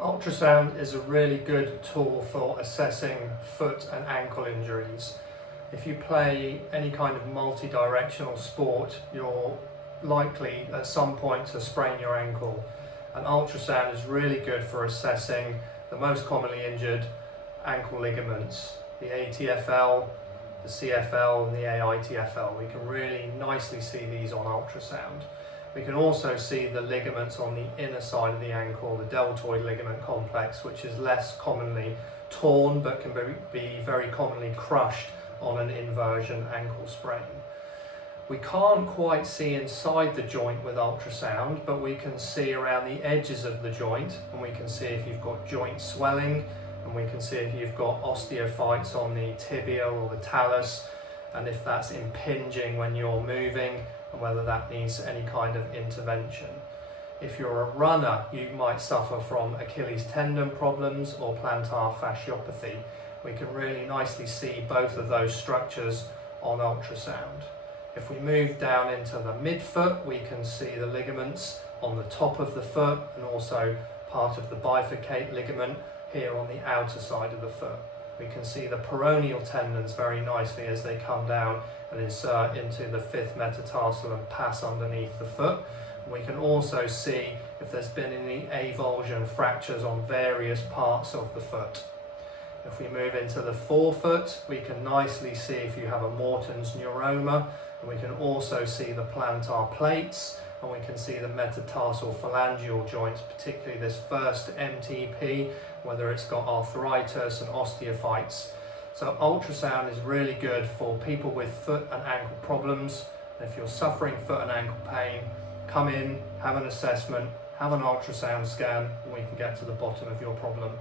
Ultrasound is a really good tool for assessing foot and ankle injuries. If you play any kind of multi-directional sport, you're likely at some point to sprain your ankle. And ultrasound is really good for assessing the most commonly injured ankle ligaments, the ATFL, the CFL and the AITFL. We can really nicely see these on ultrasound. We can also see the ligaments on the inner side of the ankle, the deltoid ligament complex, which is less commonly torn but can be very commonly crushed on an inversion ankle sprain. We can't quite see inside the joint with ultrasound, but we can see around the edges of the joint, and we can see if you've got joint swelling, and we can see if you've got osteophytes on the tibia or the talus, and if that's impinging when you're moving, and whether that needs any kind of intervention. If you're a runner, you might suffer from Achilles tendon problems or plantar fasciopathy. We can really nicely see both of those structures on ultrasound. If we move down into the midfoot, we can see the ligaments on the top of the foot and also part of the bifurcate ligament here on the outer side of the foot. We can see the peroneal tendons very nicely as they come down and insert into the fifth metatarsal and pass underneath the foot. We can also see if there's been any avulsion fractures on various parts of the foot. If we move into the forefoot, we can nicely see if you have a Morton's neuroma, and we can also see the plantar plates, and we can see the metatarsal phalangeal joints, particularly this first MTP, whether it's got arthritis and osteophytes. So ultrasound is really good for people with foot and ankle problems. If you're suffering foot and ankle pain, come in, have an assessment, have an ultrasound scan, and we can get to the bottom of your problem.